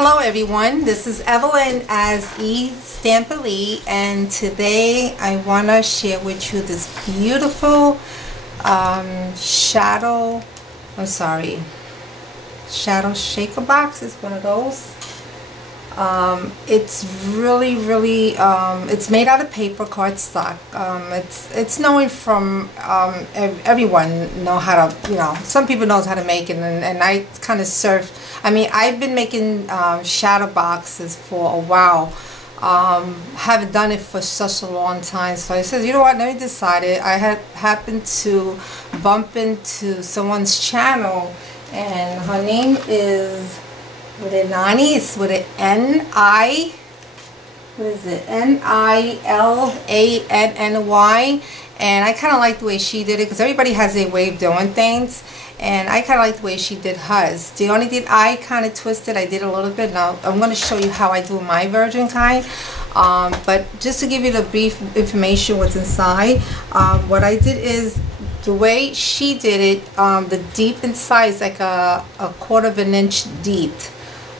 Hello everyone, this is Evelyn as E Stampily, and today I want to share with you this beautiful shadow shaker box. It's one of those. It's really it's made out of paper cardstock. It's known from everyone know how to, some people knows how to make it, and I kind of serve. I mean, I've been making shadow boxes for a while. Haven't done it for such a long time, so I said, you know what, let me decide it. I had happened to bump into someone's channel, and her name is Nani. It's with an N-I, what is it, N-I-L-A-N-N-Y, and I kind of like the way she did it, because everybody has their way of doing things, and I kind of like the way she did hers. The only thing I kind of twisted, I did a little bit. Now I'm going to show you how I do my version kind, but just to give you the brief information what's inside, what I did is, the way she did it, the deep inside is like a 1/4 of an inch deep.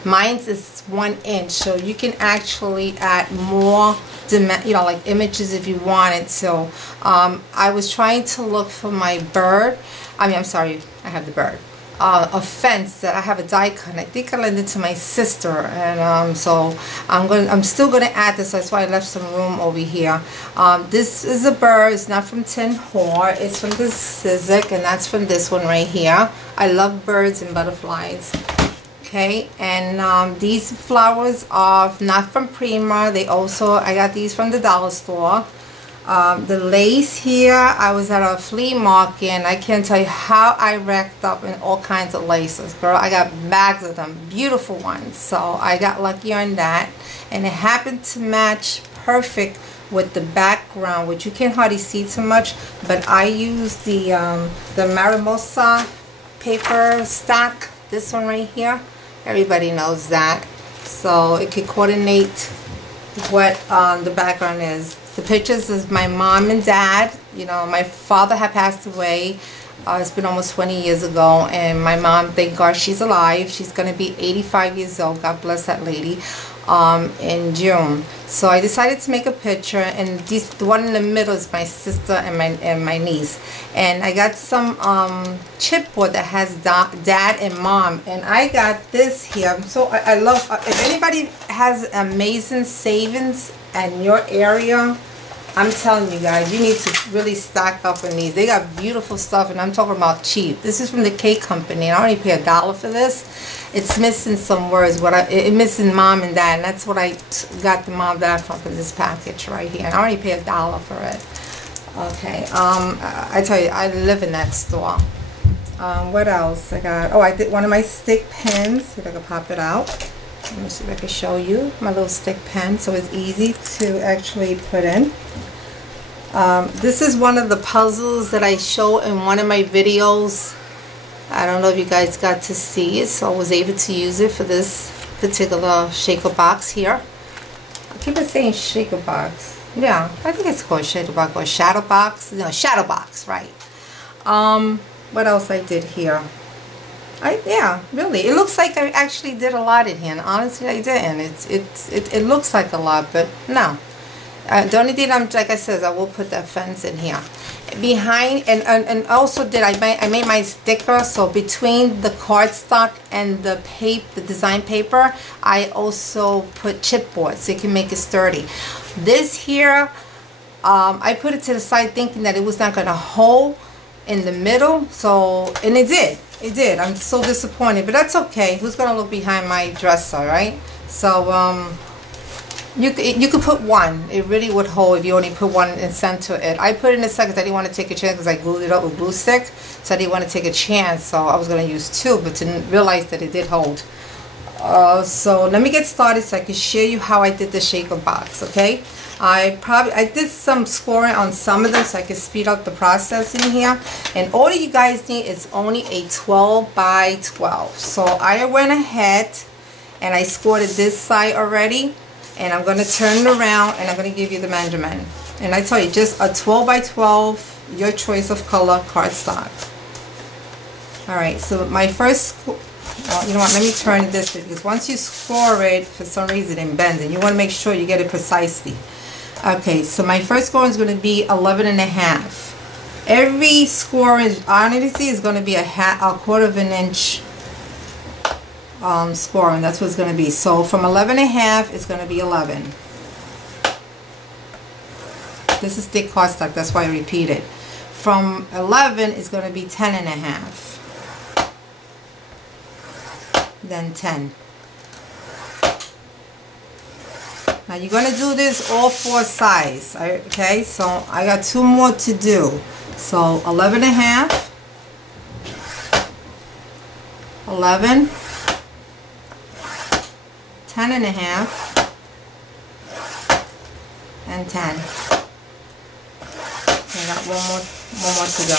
Mine's is 1 inch, so you can actually add more, like images if you wanted. So I was trying to look for my bird. I'm sorry, I have the bird. A fence that I have a die cut. I think I lent it to my sister, and so I'm still gonna add this. That's why I left some room over here. This is a bird. It's not from Tin Hor. It's from this Sizzix, and that's from this one right here. I love birds and butterflies. Okay, and these flowers are not from Prima. I got these from the dollar store. The lace here, I was at a flea market, and I can't tell you how I racked up in all kinds of laces, girl. I got bags of them, beautiful ones. So I got lucky on that, and it happened to match perfect with the background, which you can't hardly see too much. But I used the Maramosa paper stock, this one right here. Everybody knows that, so it could coordinate what the background is. The pictures is my mom and dad. My father had passed away. It's been almost 20 years ago, and my mom, thank God she's alive. She's going to be 85 years old. God bless that lady. In June. So I decided to make a picture, and the one in the middle is my sister and my niece. And I got some chipboard that has dad and mom, and I got this here. So I love, if anybody has amazing savings in your area, I'm telling you guys, you need to really stock up on these. They got beautiful stuff, and I'm talking about cheap. This is from the cake company, and I only pay $1 for this. It's missing some words. It's missing mom and dad, and that's what I got the mom and dad from this package right here. And I only pay $1 for it. Okay. I tell you, I live in that store. What else I got? Oh, I did one of my stick pens. See if I can pop it out. Let me see if I can show you my little stick pen, so it's easy to actually put in. This is one of the puzzles that I show in one of my videos. I don't know if you guys got to see it, so I was able to use it for this particular shaker box here. I keep on saying shaker box. Yeah, I think it's called shaker box or shadow box. No, shadow box, right. What else I did here? Yeah, really, it looks like I actually did a lot in here, and honestly I didn't. It looks like a lot, but no. The only thing like I said, I will put that fence in here behind, and also I made my sticker. So between the cardstock and the design paper, I also put chipboard so you can make it sturdy. This here, I put it to the side thinking that it was not gonna hold in the middle, and it did. It did. I'm so disappointed, but that's okay. Who's gonna look behind my dresser, right? So you could put one. It really would hold if you only put one and center it. I put it in the second because I didn't want to take a chance, because I glued it up with glue stick, so I didn't want to take a chance. So I was gonna use two, but didn't realize that it did hold. So let me get started so I can show you how I did the shaker box. Okay. I did some scoring on some of them so I can speed up the process in here. And all you guys need is only a 12 by 12. So I went ahead and I scored it this side already. And I'm going to turn it around, and I'm going to give you the measurement. And I tell you, just a 12 by 12, your choice of color cardstock. Alright, so my first Well, you know what, let me turn it this way, because once you score it, for some reason it bends, and you want to make sure you get it precisely. Okay, so my first score is going to be 11.5. Every score is, honestly, is going to be a 1/4 inch score, and that's what it's going to be. So from 11.5, it's going to be 11. This is thick cardstock, that's why I repeat it. From 11, it's going to be 10.5. Then 10. Now you're going to do this all 4 sides. Okay, so I got 2 more to do. So 11.5, 11, 10.5, and 10. I got one more to go.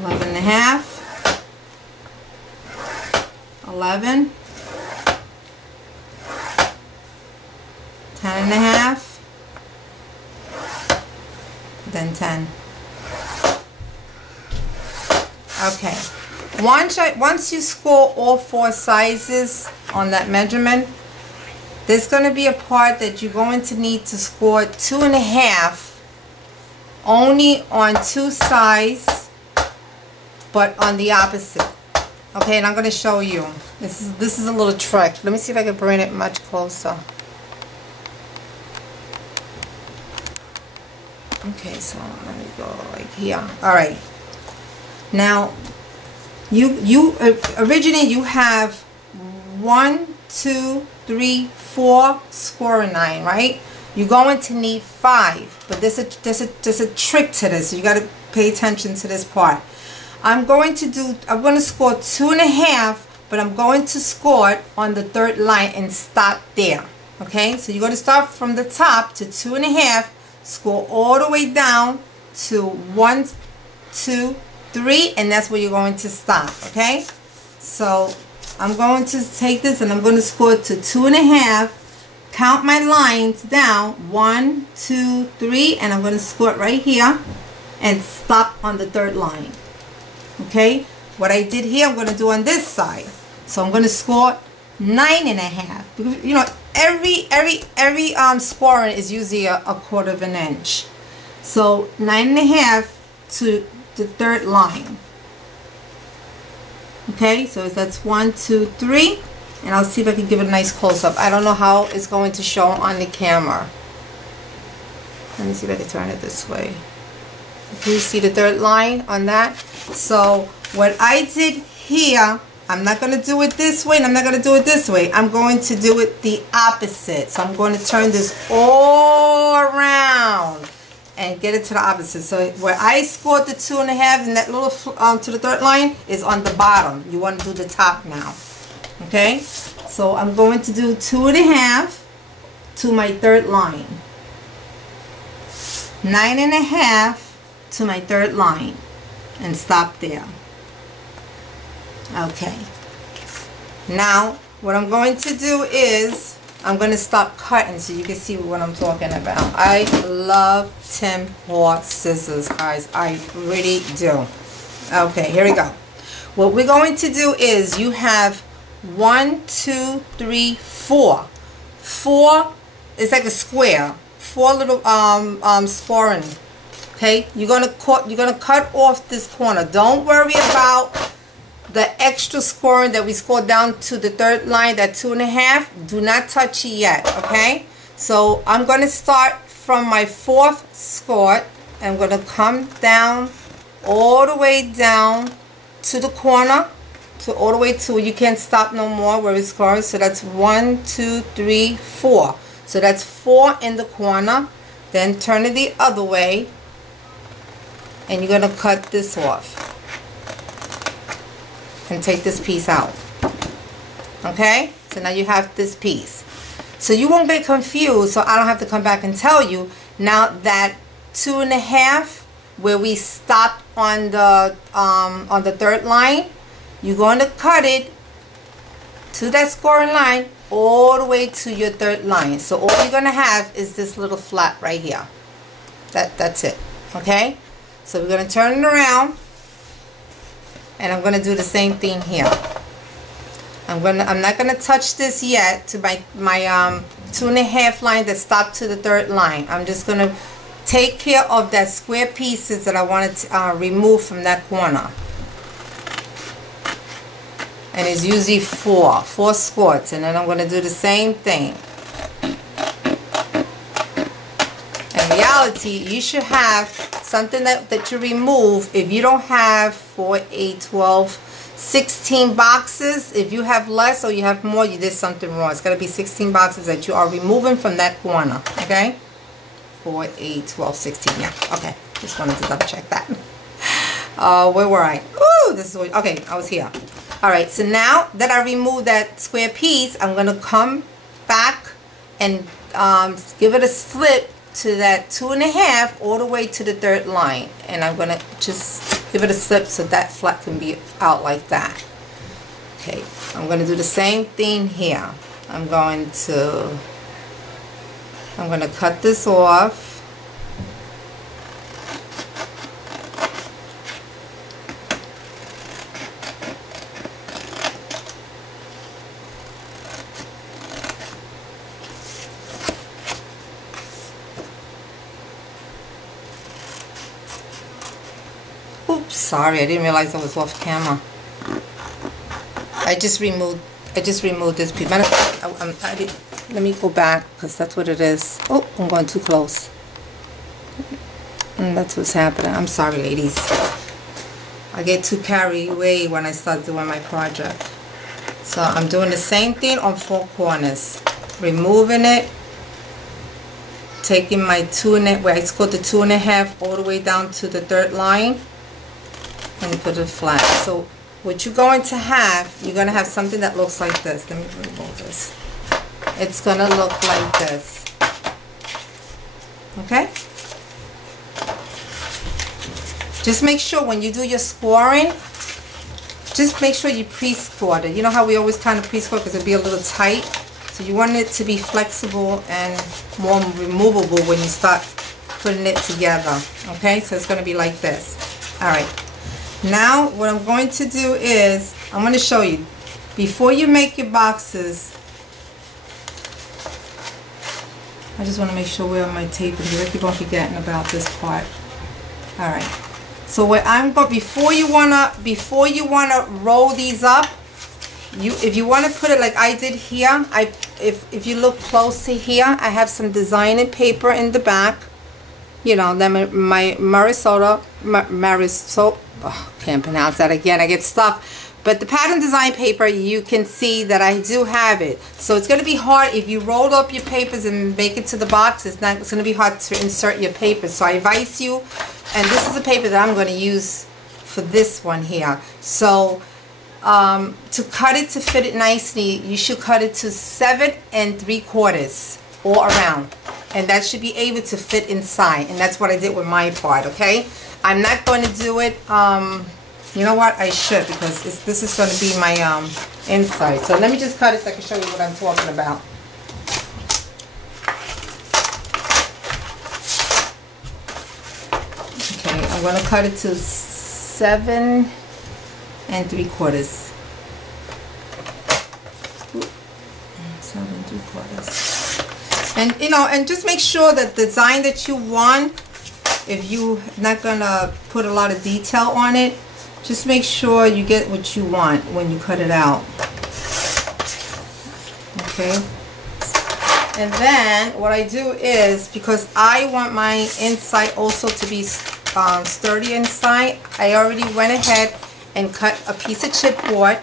11.5, 11, 10.5, then 10. Okay. Once you score all 4 sizes on that measurement, there's going to be a part that you're going to need to score 2.5 only on 2 sides, but on the opposite. Okay, and I'm going to show you. This is a little trick. Let me see if I can bring it much closer. Okay, so let me go like here. All right. Now, you originally you have 1, 2, 3, 4 scoring line, right? You're going to need 5, but there's a trick to this. So you got to pay attention to this part. I'm going to score 2.5, but I'm going to score it on the 3rd line and stop there. Okay, so you're going to start from the top to 2.5, score all the way down to 1, 2, 3, and that's where you're going to stop. Okay, so I'm going to take this and I'm going to score to 2.5, count my lines down, 1, 2, 3, and I'm going to score it right here and stop on the 3rd line. Okay, what I did here I'm going to do on this side. So I'm going to score 9.5, because you know every scoring is usually a 1/4 inch. So 9.5 to the 3rd line. Okay, so that's 1, 2, 3, and I'll see if I can give it a nice close-up. I don't know how it's going to show on the camera. Let me see if I can turn it this way. Do you see the 3rd line on that? So what I did here, I'm not going to do it this way and I'm not going to do it this way. I'm going to do it the opposite. So I'm going to turn this all around and get it to the opposite. So where I scored the 2.5 and that little to the 3rd line is on the bottom. You want to do the top now. Okay? So I'm going to do 2.5 to my 3rd line. 9.5 to my 3rd line and stop there. Okay, now what I'm going to do is I'm going to stop cutting so you can see what I'm talking about. I love Tim Hortons scissors, guys. I really do. Okay, here we go. What we're going to do is you have 1, 2, 3, 4. 4 is like a square. 4 little scoring. Okay, you're gonna cut off this corner. Don't worry about the extra scoring that we scored down to the 3rd line, that 2.5. Do not touch it yet. Okay, so I'm gonna start from my 4th score. I'm gonna come down all the way down to the corner, to all the way to you can't stop no more where it's scoring. So that's 1, 2, 3, 4. So that's 4 in the corner. Then turn it the other way. And you're going to cut this off and take this piece out. Okay, so now you have this piece, so you won't get confused, so I don't have to come back and tell you. Now that 2.5 where we stopped on the 3rd line, you're going to cut it to that scoring line all the way to your 3rd line. So all you're going to have is this little flap right here. That's it. Okay, so we're going to turn it around And I'm gonna do the same thing here. I'm not gonna touch this yet to my 2.5 line that stopped to the 3rd line. I'm just gonna take care of that square pieces that I wanted to remove from that corner. And it's usually four squats, and then I'm gonna do the same thing. In reality, you should have something that you remove. If you don't have 4, 8, 12, 16 boxes, if you have less or you have more, you did something wrong. It's got to be 16 boxes that you are removing from that corner. Okay, 4, 8, 12, 16. Yeah, okay, just wanted to double check that. Where were I? Ooh, this is what, okay, I was here. Alright, so now that I removed that square piece, I'm going to come back and give it a slip to that 2.5 all the way to the 3rd line. And I'm going to just give it a slip so that flap can be out like that. Okay, I'm going to do the same thing here. I'm going to cut this off. Oops, sorry, I didn't realize I was off camera. I just removed this piece. Let me go back because that's what it is. Oh, I'm going too close. And that's what's happening. I'm sorry, ladies. I get too carried away when I start doing my project. So I'm doing the same thing on 4 corners. Removing it. Taking my 2.5, where I scored the 2.5 all the way down to the 3rd line. And put it flat. So what you're going to have, you're going to have something that looks like this. Let me remove this. It's going to look like this. Okay? Just make sure when you do your scoring, just make sure you pre-score it. You know how we always kind of pre-score because it'll be a little tight? So you want it to be flexible and more removable when you start putting it together. Okay? So it's going to be like this. Alright. Now what I'm going to do is I'm going to show you before you make your boxes. I just want to make sure where my tape is because I keep on forgetting about this part. All right. So what I'm going before you wanna roll these up, if you want to put it like I did here, if you look close to here, I have some designing paper in the back. You know, then my Marisol, oh, can't pronounce that again, I get stuck. But the pattern design paper, you can see that I do have it. So it's going to be hard if you roll up your papers and make it to the box. It's going to be hard to insert your papers. So I advise you, and this is the paper that I'm going to use for this one here. So to cut it to fit it nicely, you should cut it to 7 3/4 all around. And that should be able to fit inside. And that's what I did with my part, okay? I'm not going to do it, you know what, I should, because this is going to be my inside. So let me just cut it so I can show you what I'm talking about. Okay, I'm going to cut it to 7 3/4. 7 3/4. And you know, and just make sure that the design that you want, if you're not gonna put a lot of detail on it, just make sure you get what you want when you cut it out. Okay. And then what I do is, because I want my inside also to be sturdy inside, I already went ahead and cut a piece of chipboard.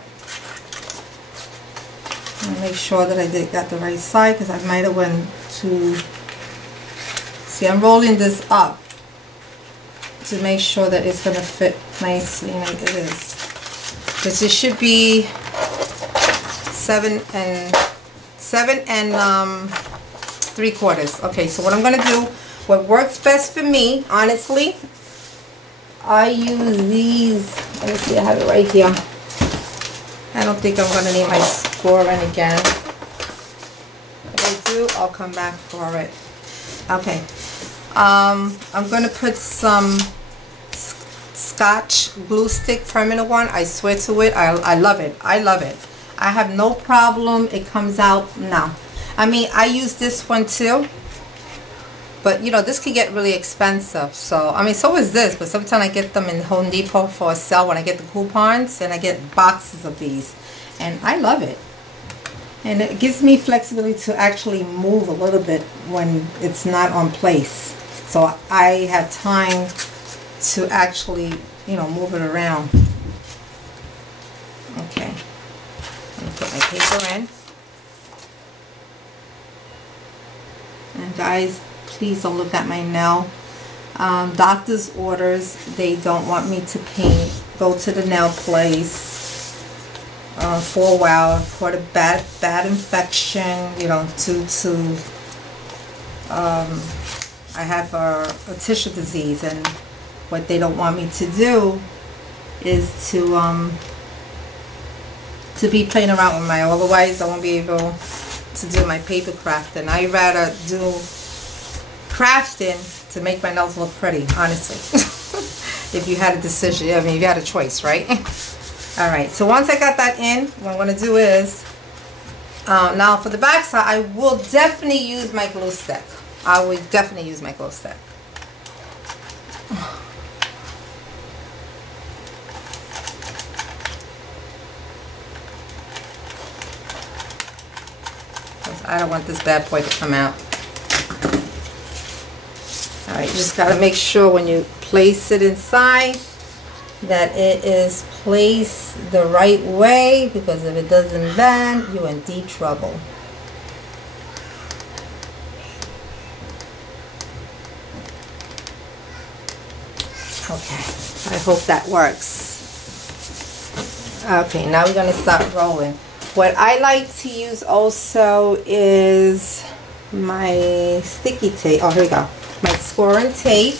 Make sure that I got the right side, because I might have went to see. I'm rolling this up to make sure that it's going to fit nicely, and it is, because it should be 7 3/4. Okay, so what I'm going to do, what works best for me, honestly, I use these. Let me see, I have it right here. I don't think I'm going to need my scoring again. If I do, I'll come back for it. Okay. I'm going to put some Scotch glue stick permanent one. I swear to it, I love it. I love it. I have no problem. It comes out now. I mean, I use this one too, but you know, this can get really expensive. So I mean, so is this, but sometimes I get them in Home Depot for a sale when I get the coupons, and I get boxes of these, and I love it. And it gives me flexibility to actually move a little bit when it's not on place, so I have time to actually, you know, move it around. Okay, let me put my paper in. And guys, please don't look at my nail. Doctor's orders, they don't want me to paint. Go to the nail place for a while. For the bad infection, you know, I have a tissue disease, and what they don't want me to do is to be playing around with my, otherwise I won't be able to do my paper crafting. I'd rather do crafting to make my nails look pretty, honestly. If you had a decision, I mean, if you had a choice, right? Alright, so once I got that in, what I'm going to do is, now for the back side, I will definitely use my glue stick. I will definitely use my glue stick. I don't want this bad boy to come out. Alright, you just got to make sure when you place it inside that it is placed the right way, because if it doesn't bend, you're in deep trouble. Okay, I hope that works. Okay, now we're going to start rolling. What I like to use also is my sticky tape. Oh, here we go. My scoring tape.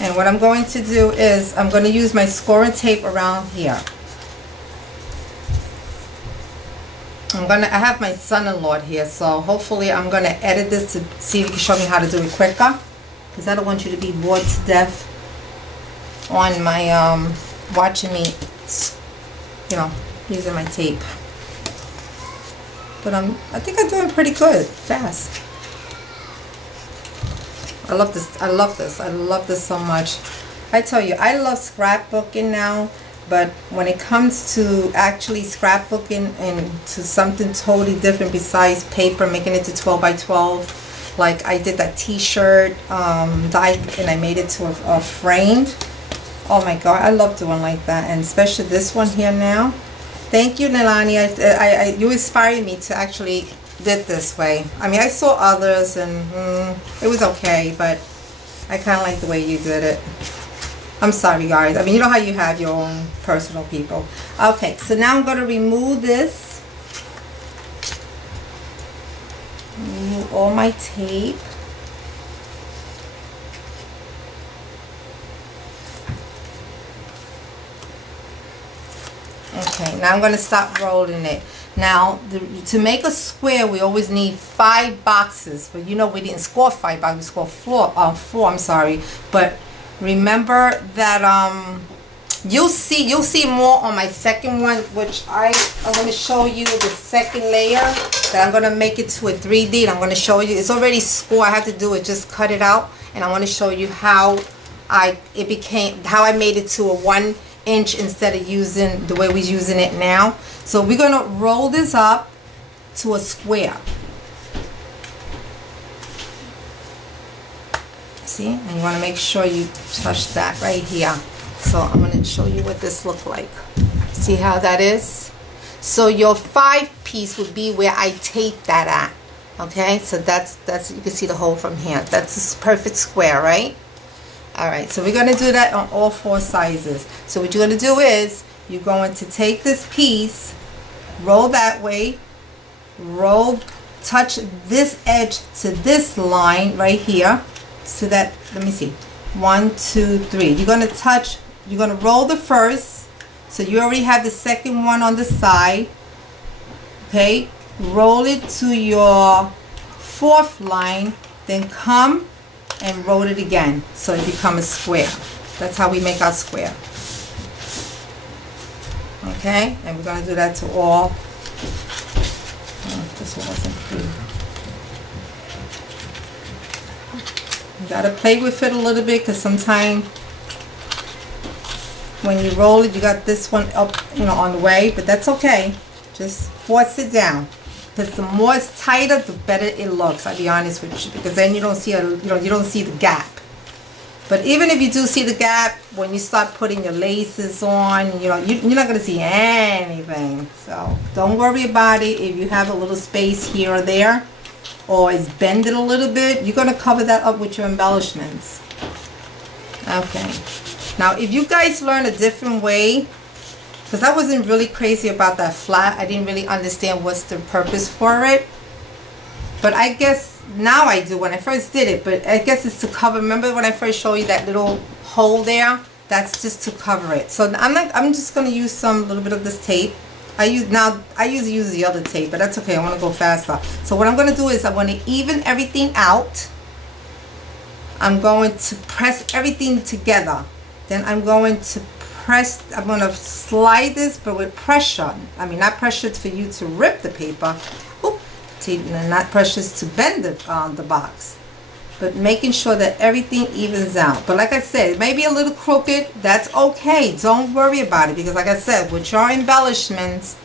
And what I'm going to do is I'm going to use my scoring tape around here. I have my son-in-law here, so hopefully I'm going to edit this to see if he can show me how to do it quicker, because I don't want you to be bored to death on my watching me, you know, using my tape. But I think I'm doing pretty good, fast. I love this. I love this. I love this so much. I tell you, I love scrapbooking now, but when it comes to actually scrapbooking into something totally different besides paper, making it to 12 by 12, like I did that t-shirt, dyed, and I made it to a framed. Oh my God, I love doing like that, and especially this one here now. Thank you, Nilani. You inspired me to actually did this way. I mean, I saw others and it was okay, but I kind of like the way you did it. I'm sorry, guys. I mean, you know how you have your own personal people. Okay, so now I'm going to remove this. Remove all my tape. Okay, now I'm going to start rolling it. Now, to make a square, we always need 5 boxes. But you know, we didn't score 5 boxes, we scored 4, I'm sorry. But remember that you'll see more on my second one, which I'm going to show you the second layer. That I'm going to make it to a 3D. And I'm going to show you, it's already scored. I have to do it, just cut it out. And I want to show you how I made it to a 1 inch instead of using the way we're using it now. So we're going to roll this up to a square. See? And you want to make sure you touch that right here. So I'm going to show you what this looks like. See how that is? So your 5-piece would be where I tape that at. Okay? So that's you can see the hole from here. That's a perfect square, right? Alright, so we're going to do that on all 4 sizes. So what you're going to do is, you're going to take this piece, roll that way, touch this edge to this line right here, so that, let me see, 1, 2, 3. You're going to roll the first, so you already have the second one on the side. Okay, roll it to your 4th line, then come and roll it again so it becomes a square. That's how we make our square. Okay, and we're going to do that to all. Oh, this one wasn't pretty. You got to play with it a little bit because sometimes when you roll it, you got this one up, you know, on the way, but that's okay. Just force it down. Because the more it's tighter, the better it looks. I'll be honest with you, because then you don't see you don't see the gap. But even if you do see the gap, when you start putting your laces on, you're not going to see anything. So don't worry about it. If you have a little space here or there, or it's bended a little bit, you're going to cover that up with your embellishments. Okay. Now, if you guys learn a different way, because I wasn't really crazy about that flat. I didn't really understand what's the purpose for it. But I guess now I do. When I first did it, but I guess it's to cover. Remember when I first showed you that little hole there? That's just to cover it. So I'm just going to use some little bit of this tape. I usually use the other tape, but that's okay. I want to go faster. So what I'm going to do is I'm going to even everything out. I'm going to press everything together. Then I'm going to slide this, but with pressure. I mean, not pressure for you to rip the paper. Oop, not pressure to bend the box. But making sure that everything evens out. But like I said, it may be a little crooked. That's okay. Don't worry about it. Because like I said, with your embellishments,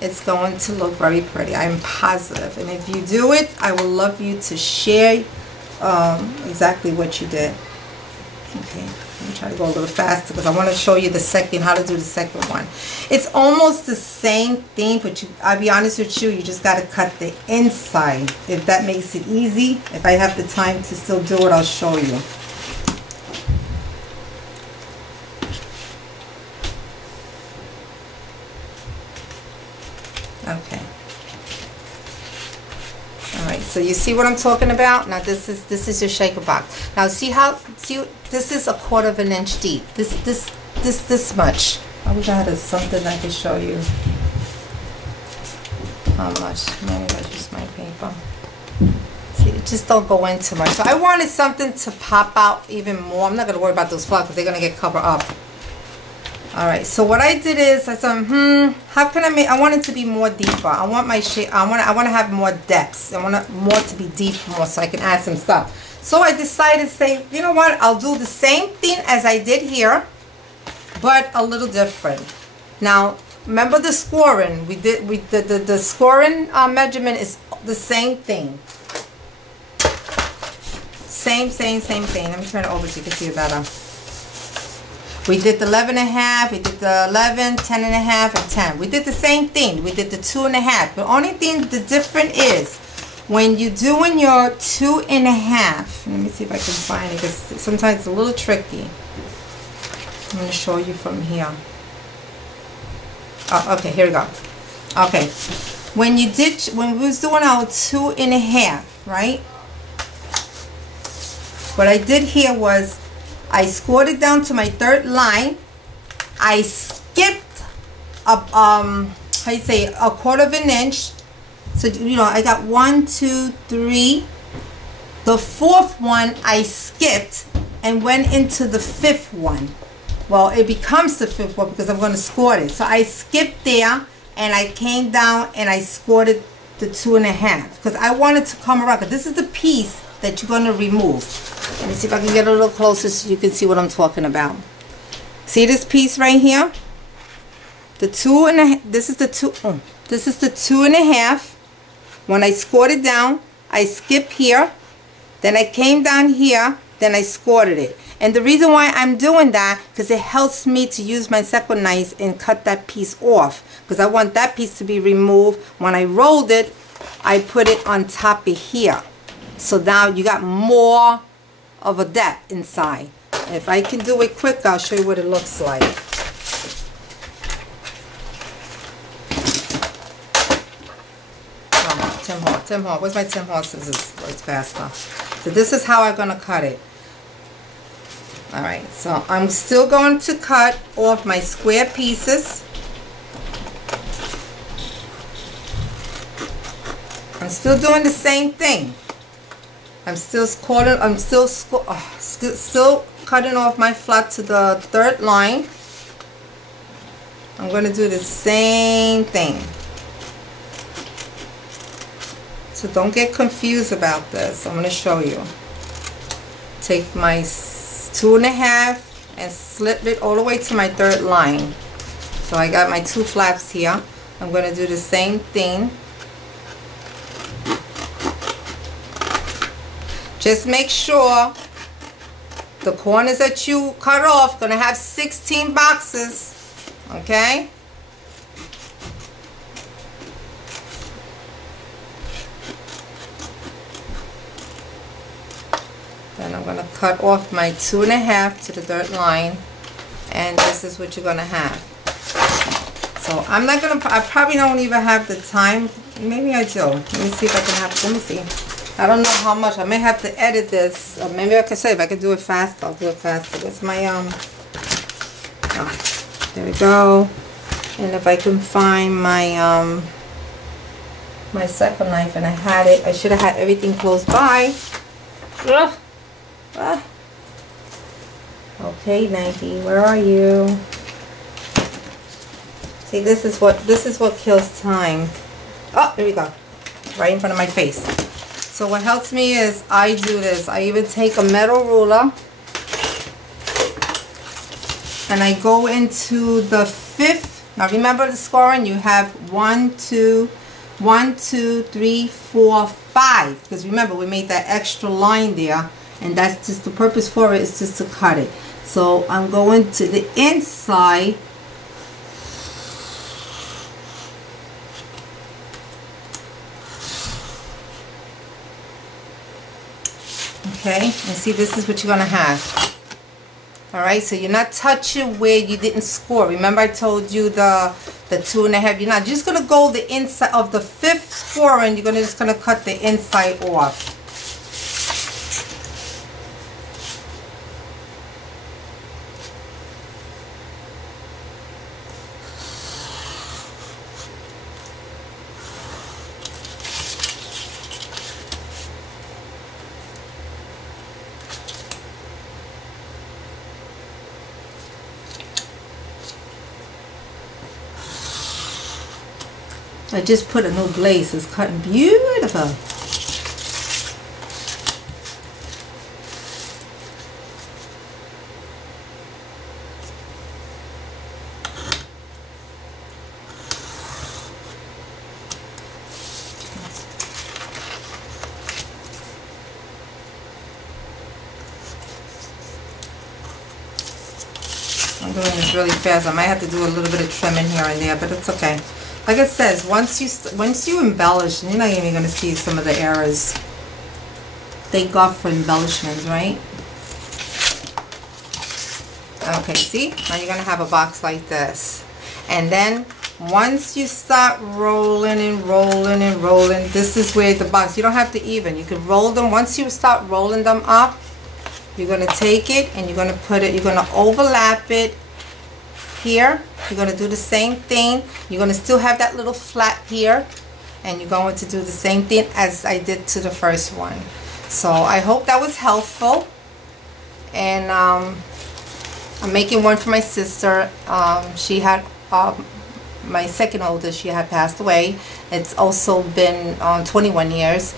it's going to look very pretty. I'm positive. And if you do it, I would love you to share exactly what you did. Okay. Let me try to go a little faster because I want to show you how to do the second one. It's almost the same thing, but I'll be honest with you, you just got to cut the inside. If that makes it easy, if I have the time to still do it, I'll show you. Okay. Alright, so you see what I'm talking about? Now this is your shaker box. Now see this is 1/4 inch deep. This much. I wish I had something I could show you how much. Maybe that's just my paper. See, it just don't go in too much. So I wanted something to pop out even more. I'm not gonna worry about those flowers because they're gonna get covered up. Alright, so what I did is I said, how can I make? I want it to be more deeper. I want my shape. I want to have more depths. I want it more to be deep more, so I can add some stuff. So I decided to say, you know what? I'll do the same thing as I did here, but a little different. Now, remember the scoring? The scoring measurement is the same thing. Same thing. Let me turn it over so you can see it better. We did the 11.5, we did the 11, 10.5, and 10. We did the same thing. We did the 2.5. The only thing the difference is when you're doing your 2.5. Let me see if I can find it because sometimes it's a little tricky. I'm going to show you from here. Oh, okay, here we go. Okay, when we was doing our 2.5, right? What I did here was I scored it down to my 3rd line. I skipped up, how you say, 1/4 inch. So, you know, I got 1, 2, 3. The 4th one I skipped and went into the 5th one. Well, it becomes the 5th one because I'm going to score it. So I skipped there and I came down and I scored it the 2.5 because I wanted to come around. Because this is the piece that you're going to remove. Let me see if I can get a little closer so you can see what I'm talking about. See this piece right here? The 2.5. This is the 2. This is the 2.5. When I scored it down, I skipped here. Then I came down here. Then I scored it. And the reason why I'm doing that, because it helps me to use my second knife and cut that piece off. Because I want that piece to be removed. When I rolled it, I put it on top of here. So now you got more of a depth inside. If I can do it quick, I'll show you what it looks like. Oh, Tim Hall. Where's my Tim Hall scissors? It's faster. So this is how I'm going to cut it. Alright, so I'm still going to cut off my square pieces. I'm still doing the same thing. I'm still scoring. I'm still cutting off my flat to the third line. I'm going to do the same thing. So don't get confused about this. I'm going to show you. Take my 2.5 and slip it all the way to my third line. So I got my 2 flaps here. I'm going to do the same thing. Just make sure the corners that you cut off going to have 16 boxes. Okay? Then I'm going to cut off my 2.5 to the third line, and this is what you're going to have. So I'm not going to, I probably don't even have the time. Maybe I do. Let me see if I can have, let me see. I don't know how much. I may have to edit this. Or maybe I can say if I can do it fast, I'll do it faster. Where's my, oh, there we go. And if I can find my, my second knife, and I had it, I should have had everything close by. Ugh. Ah. Okay, Nike, where are you? See, this is what kills time. Oh, there we go. Right in front of my face. So what helps me is I do this. I even take a metal ruler and I go into the 5th. Now remember the scoring, you have 1, 2, 3, 4, 5. Because remember, we made that extra line there, and that's just the purpose for it is just to cut it. So I'm going to the inside. Okay, and see, this is what you're going to have. Alright, so you're not touching where you didn't score. Remember I told you the 2.5. You're not just going to go the inside of the 5th score, and you're just going to cut the inside off. I just put a new glaze. It's cutting beautiful. I'm doing this really fast. I might have to do a little bit of trimming here and there, but it's okay. Like it says, once you embellish, you're not even going to see some of the errors. They go for embellishments, right? Okay, see? Now you're going to have a box like this. And then once you start rolling and rolling and rolling, this is where the box, you don't have to even. You can roll them. Once you start rolling them up, you're going to take it and you're going to put it, you're going to overlap it here. You're going to do the same thing. You're going to still have that little flat here, and you're going to do the same thing as I did to the first one. So I hope that was helpful. And I'm making one for my sister. She had my second oldest, she had passed away. It's also been 21 years,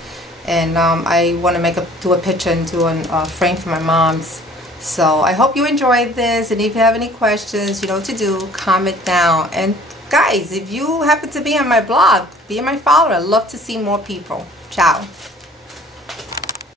and I want to do a picture and do a frame for my mom's. So I hope you enjoyed this, and if you have any questions, you know what to do, comment down. And guys, if you happen to be on my blog, be my follower. I'd love to see more people. Ciao.